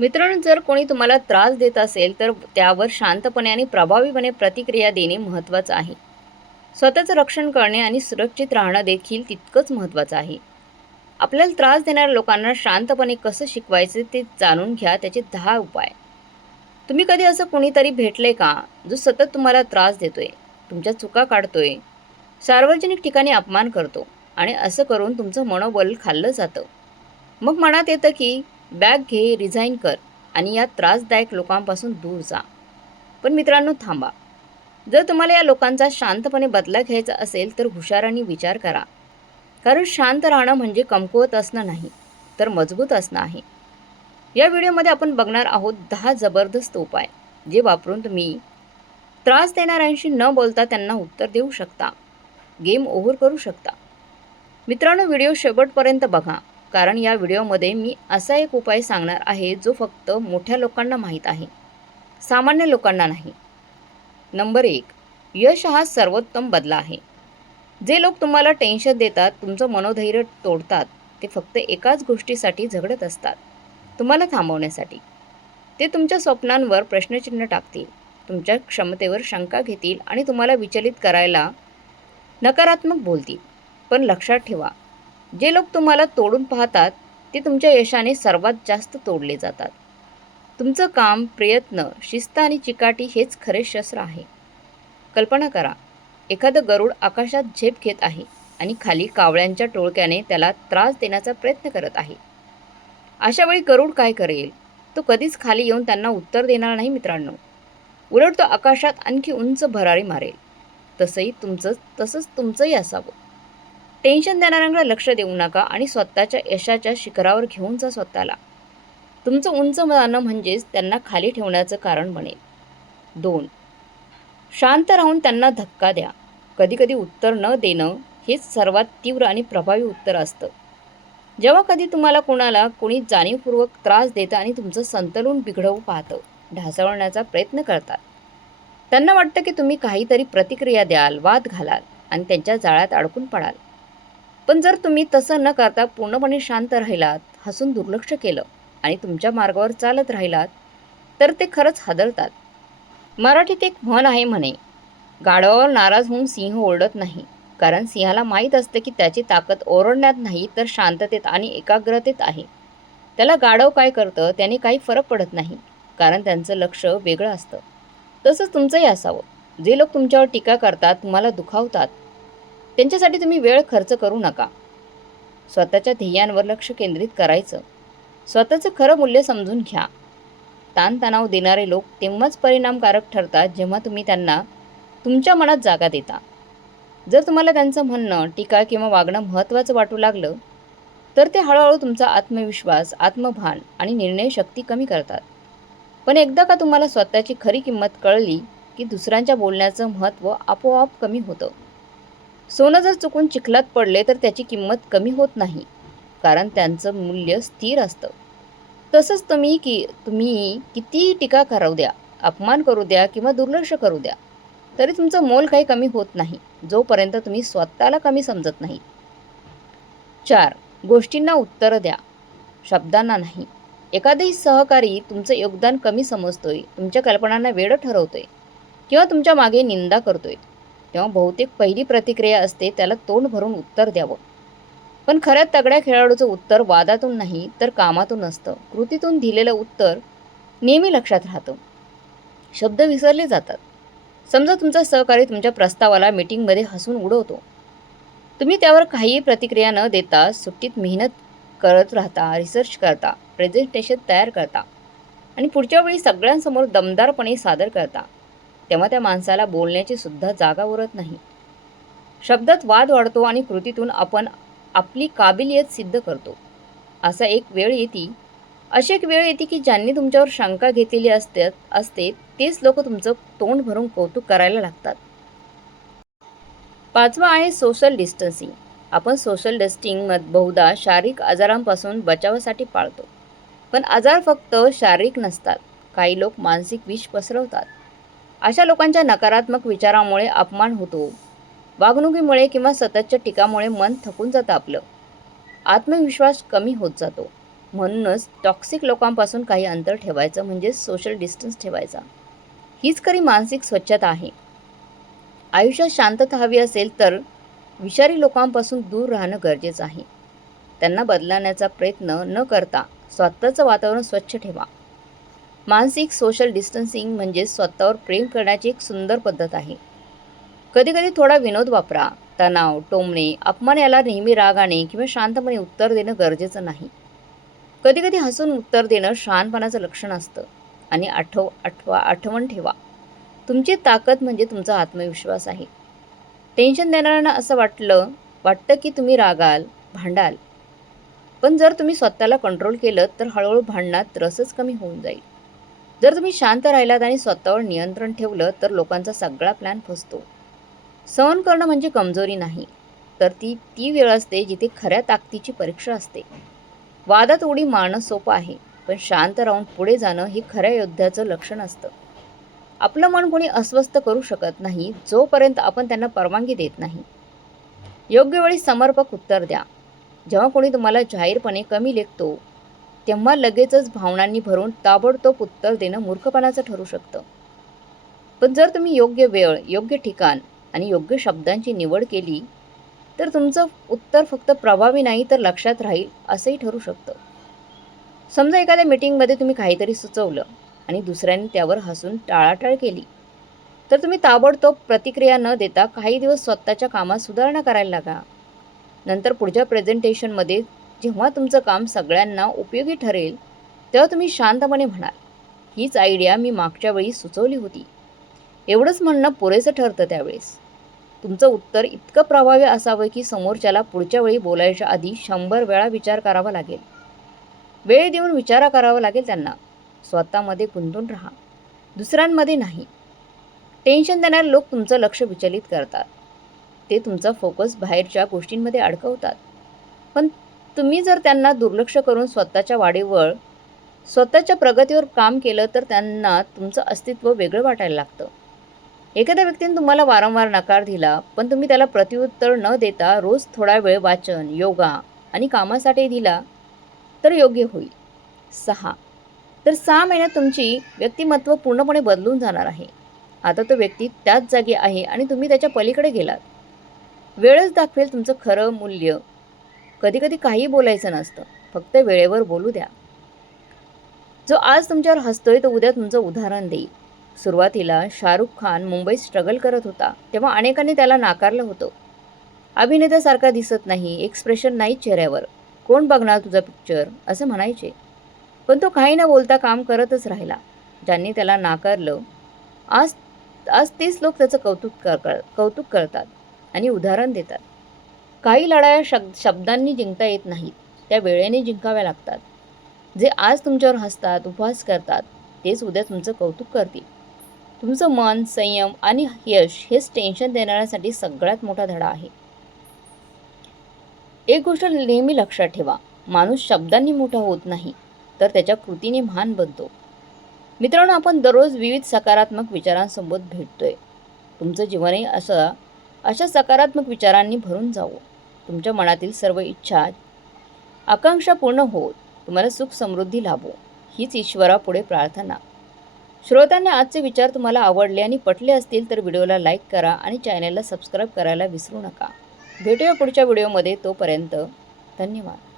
मित्रांनो जर कोणी तुम्हाला त्रास देत असेल तर त्यावर शांतपणे आणि प्रभावीपणे प्रतिक्रिया देणे महत्त्वाचं आहे. स्वतःचं रक्षण करणे आणि सुरक्षित राहणं देखील तितकंच महत्त्वाचं आहे. आपल्याला त्रास देणाऱ्या लोकांना शांतपणे कसं शिकवायचे ते जाणून घ्या त्याचे दहा उपाय. तुम्ही कधी असं कोणीतरी भेटले का जो सतत तुम्हाला त्रास देतोय तुमच्या चुका काढतोय सार्वजनिक ठिकाणी अपमान करतो आणि असं करून तुमचं मनोबल खाल्लं जातं? मग मनात येतं की बॅग घे रिझाईन कर आणि या त्रासदायक लोकांपासून दूर जा. पण मित्रांनो थांबा. जर तुम्हाला या लोकांचा शांतपणे बदला घ्यायचा असेल तर हुशाराने विचार करा. कारण शांत राहणं म्हणजे कमकुवत असणं नाही तर मजबूत असणं आहे. या व्हिडिओमध्ये आपण बघणार आहोत दहा जबरदस्त उपाय जे वापरून तुम्ही त्रास देणाऱ्यांशी न बोलता त्यांना उत्तर देऊ शकता. गेम ओव्हर करू शकता. मित्रांनो व्हिडिओ शेवटपर्यंत बघा. कारण या व्हिडिओमध्ये मी असा एक उपाय सांगणार आहे जो फक्त मोठ्या लोकांना माहीत आहे. सामान्य लोकांना नाही. नंबर एक यश हा सर्वोत्तम बदला आहे. जे लोक तुम्हाला टेन्शन देतात तुमचं मनोधैर्य तोडतात ते फक्त एकाच गोष्टीसाठी झगडत असतात तुम्हाला थांबवण्यासाठी. ते तुमच्या स्वप्नांवर प्रश्नचिन्ह टाकतील तुमच्या क्षमतेवर शंका घेतील आणि तुम्हाला विचलित करायला नकारात्मक बोलतील. पण लक्षात ठेवा जे लोक तुम्हाला तोडून पाहतात ते तुमच्या यशाने सर्वात जास्त तोडले जातात. तुमचं काम प्रयत्न शिस्त आणि चिकाटी हेच खरे शस्त्र आहे. कल्पना करा एखादं गरुड आकाशात झेप घेत आहे आणि खाली कावळ्यांच्या टोळक्याने त्याला त्रास देण्याचा प्रयत्न करत आहे. अशा वेळी गरुड काय करेल? तो कधीच खाली येऊन त्यांना उत्तर देणार नाही मित्रांनो. उलट तो आकाशात आणखी उंच भरारी मारेल. तसंही तुमचं तसंच तुमचंही असावं. टेन्शन देणाऱ्यांकडे लक्ष देऊ नका आणि स्वतःच्या यशाच्या शिखरावर घेऊन जा स्वतःला. तुमचं उंच जाणं म्हणजेच त्यांना खाली ठेवण्याचं कारण बनेल. दोन शांत राहून त्यांना धक्का द्या. कधीकधी उत्तर न देणं हेच सर्वात तीव्र आणि प्रभावी उत्तर असतं. जेव्हा कधी तुम्हाला कोणाला कोणी जाणीवपूर्वक त्रास देतं आणि तुमचं संतुलन बिघडवू पाहतं ढासळण्याचा प्रयत्न करतात. त्यांना वाटतं की तुम्ही काहीतरी प्रतिक्रिया द्याल वाद घालाल आणि त्यांच्या जाळ्यात अडकून पडाल. पण जर तुम्ही तसं न करता पूर्णपणे शांत राहिलात हसून दुर्लक्ष केलं आणि तुमच्या मार्गावर चालत राहिलात तर ते खरंच हादरतात. मराठीत एक म्हण आहे म्हणे गाढवावर नाराज होऊन सिंह ओरडत नाही कारण सिंहाला माहीत असतं की त्याची ताकद ओरडण्यात नाही तर शांततेत आणि एकाग्रतेत आहे. त्याला गाढव काय करतं त्याने काही फरक पडत नाही कारण त्यांचं लक्ष वेगळं असतं. तसंच तुमचंही असावं. जे लोक तुमच्यावर टीका करतात तुम्हाला दुखावतात त्यांच्यासाठी तुम्ही वेळ खर्च करू नका. स्वतःच्या ध्येयांवर लक्ष केंद्रित करायचं. स्वतःचं खरं मूल्य समजून घ्या. ताणतणाव देणारे लोक तेव्हाच परिणामकारक ठरतात जेव्हा तुम्ही त्यांना तुमच्या मनात जागा देता. जर तुम्हाला त्यांचं म्हणणं टीका किंवा वागणं महत्त्वाचं वाटू लागलं तर ते हळूहळू तुमचा आत्मविश्वास आत्मभान आणि निर्णयशक्ती कमी करतात. पण एकदा का तुम्हाला स्वतःची खरी किंमत कळली की दुसऱ्यांच्या बोलण्याचं महत्त्व आपोआप कमी होतं. सोनं जर चुकून चिखलात पडले तर त्याची किंमत कमी होत नाही कारण त्यांचं मूल्य स्थिर असतं. तसंच तुम्ही की तुम्ही कितीही टीका करू द्या अपमान करू द्या किंवा दुर्लक्ष करू द्या तरी तुमचं मोल काही कमी होत नाही जोपर्यंत तुम्ही स्वतःला कमी समजत नाही. चार गोष्टींना उत्तरं द्या. शब्दांना नाही. एखादाही सहकारी तुमचं योगदान कमी समजतोय तुमच्या कल्पनांना वेळ ठरवतोय किंवा तुमच्या मागे निंदा करतोय. तेव्हा बहुतेक पहिली प्रतिक्रिया असते त्याला तोंड भरून उत्तर द्यावं. पण खऱ्या तगड्या खेळाडूचं उत्तर वादातून नाही तर कामातून असतं. कृतीतून दिलेलं उत्तर नेहमी लक्षात राहतं. शब्द विसरले जातात. समजा तुमचा सहकारी तुमच्या प्रस्तावाला मीटिंगमध्ये हसून उडवतो. तुम्ही त्यावर काहीही प्रतिक्रिया न देता सुट्टीत मेहनत करत राहता रिसर्च करता प्रेझेंटेशन तयार करता आणि पुढच्या वेळी सगळ्यांसमोर दमदारपणे सादर करता. तेव्हा त्या माणसाला बोलण्याची सुद्धा जागा उरत नाही. शब्दात वाद वाढतो आणि कृतीतून आपण आपली काबिलियत सिद्ध करतो. असा एक वेळ येते. अशी एक वेळ येते की ज्यांनी तुमच्यावर शंका घेतलेली असते असते तेच लोक तुमचं तोंड भरून कौतुक करायला लागतात. पाचवा आहे सोशल डिस्टन्सिंग आपण सोशल डिस्टिंग बहुधा शारीरिक आजारांपासून बचावासाठी पाळतो. पण आजार फक्त शारीरिक नसतात. काही लोक मानसिक विष पसरवतात. अशा लोकांच्या नकारात्मक विचारामुळे अपमान होतो. वागणुकीमुळे किंवा सततच्या टीकामुळे मन थकून जातं आपलं. आत्मविश्वास कमी होत जातो. म्हणूनच टॉक्सिक लोकांपासून काही अंतर ठेवायचं म्हणजे सोशल डिस्टन्स ठेवायचा. हीच खरी मानसिक स्वच्छता आहे. आयुष्यात शांतता हवी असेल तर विषारी लोकांपासून दूर राहणं गरजेचं आहे. त्यांना बदलण्याचा प्रयत्न न करता स्वतःचं वातावरण स्वच्छ ठेवा. मानसिक सोशल डिस्टन्सिंग म्हणजे स्वतःवर प्रेम करण्याची एक सुंदर पद्धत आहे. कधीकधी थोडा विनोद वापरा तणाव टोमणे अपमान याला नेहमी रागाने किंवा शांतपणे उत्तर देणं गरजेचं नाही. कधीकधी हसून उत्तर देणं शहाणपणाचं लक्षण असतं आणि आठव आठवा आठवण ठेवा. तुमची ताकद म्हणजे तुमचा आत्मविश्वास आहे. टेन्शन देणाऱ्यांना असं वाटलं वाटतं की तुम्ही रागाल भांडाल. पण जर तुम्ही स्वतःला कंट्रोल केलं तर हळूहळू भांडणात रसच कमी होऊन जाईल. जर तुम्ही शांत राहिलात आणि स्वतःवर नियंत्रण ठेवलं तर लोकांचा सगळा प्लॅन फसतो. सहन करणं म्हणजे कमजोरी नाही तर ती ती वेळ असते जिथे खऱ्या ताकदीची परीक्षा असते. वादात उडी मारणं सोपं आहे पण शांत राहून पुढे जाणं हे खऱ्या योद्ध्याचं लक्षण असतं. आपलं मन कोणी अस्वस्थ करू शकत नाही जोपर्यंत आपण त्यांना परवानगी देत नाही. योग्य वेळी समर्पक उत्तर द्या. जेव्हा कोणी तुम्हाला जाहीरपणे कमी लेखतो तेव्हा लगेचच भावनांनी भरून ताबडतोब उत्तर देणं मूर्खपणाचं ठरू शकतं. पण जर तुम्ही योग्य वेळ योग्य ठिकाण आणि योग्य शब्दांची निवड केली तर तुमचं उत्तर फक्त प्रभावी नाही तर लक्षात राहील असंही ठरू शकतं. समजा एखाद्या मीटिंगमध्ये तुम्ही काहीतरी सुचवलं आणि दुसऱ्यांनी त्यावर हसून टाळाटाळ केली तर तुम्ही ताबडतोब प्रतिक्रिया न देता काही दिवस स्वतःच्या कामात सुधारणा करायला लागा. नंतर पुढच्या प्रेझेंटेशनमध्ये जेव्हा तुमचं काम सगळ्यांना उपयोगी ठरेल तेव्हा तुम्ही शांतपणे म्हणाल हीच आयडिया मी मागच्या वेळी सुचवली होती. एवढंच म्हणणं पुरेसं ठरतं त्यावेळेस. तुमचं उत्तर इतकं प्रभावी असावं की समोरच्याला पुढच्या वेळी बोलायच्या आधी शंभर वेळा विचार करावा लागेल. वेळ देऊन विचारा करावा लागेल त्यांना. स्वतःमध्ये गुंतून राहा. दुसऱ्यांमध्ये नाही. टेन्शन देणारे लोक तुमचं लक्ष विचलित करतात. ते तुमचा फोकस बाहेरच्या गोष्टींमध्ये अडकवतात. पण तुम्ही जर त्यांना दुर्लक्ष करून स्वतःच्या वाढीवर स्वतःच्या प्रगतीवर काम केलं तर त्यांना तुमचं अस्तित्व वेगळं वाटायला लागतं. एखाद्या व्यक्तीने तुम्हाला वारंवार नकार दिला पण तुम्ही त्याला प्रत्युत्तर न देता रोज थोडा वेळ वाचन योगा आणि कामासाठी दिला तर योग्य होईल. सहा. तर सहा महिन्यात तुमची व्यक्तिमत्व पूर्णपणे बदलून जाणार आहे. आता तो व्यक्ती त्याच जागी आहे आणि तुम्ही त्याच्या पलीकडे गेलात. वेळच दाखवेल तुमचं खरं मूल्य कधीकधी काही बोलायचं नसतं. फक्त वेळेवर बोलू द्या. जो आज तुमच्यावर हसतोय तो उद्या तुमचं उदाहरण देईल. सुरुवातीला शाहरुख खान मुंबईत स्ट्रगल करत होता तेव्हा अनेकांनी त्याला नाकारलं होतं. अभिनेत्यासारखा दिसत नाही एक्सप्रेशन नाही चेहऱ्यावर. कोण बघणार तुझा पिक्चर असं म्हणायचे. पण तो काही न बोलता काम करतच राहिला. ज्यांनी त्याला नाकारलं आज आज तेच लोक त्याचं कौतुक कर कर- कौतुक करतात आणि उदाहरण देतात. काही लढाया शब्द शब्दांनी जिंकता येत नाहीत. त्या वेळेने जिंकाव्या लागतात. जे आज तुमच्यावर हसतात उपवास करतात तेच उद्या तुमचं कौतुक करतील. तुमचं मन संयम आणि यश हेच टेन्शन देणाऱ्यासाठी सगळ्यात मोठा धडा आहे. एक गोष्ट नेहमी लक्षात ठेवा. माणूस शब्दांनी मोठा होत नाही तर त्याच्या कृतीने महान बनतो. मित्रांनो आपण दररोज विविध सकारात्मक विचारांसोबत भेटतोय. तुमचं जीवनही असं अशा सकारात्मक विचारांनी भरून जावं. तुमच्या मनातील सर्व इच्छा आकांक्षा पूर्ण होत तुम्हाला सुख समृद्धी लाभो हीच ईश्वरापुढे प्रार्थना. श्रोत्यांना आजचे विचार तुम्हाला आवडले आणि पटले असतील तर व्हिडिओला लाईक करा आणि चॅनलला सबस्क्राईब करायला विसरू नका. भेटूया पुढच्या व्हिडिओमध्ये तोपर्यंत धन्यवाद.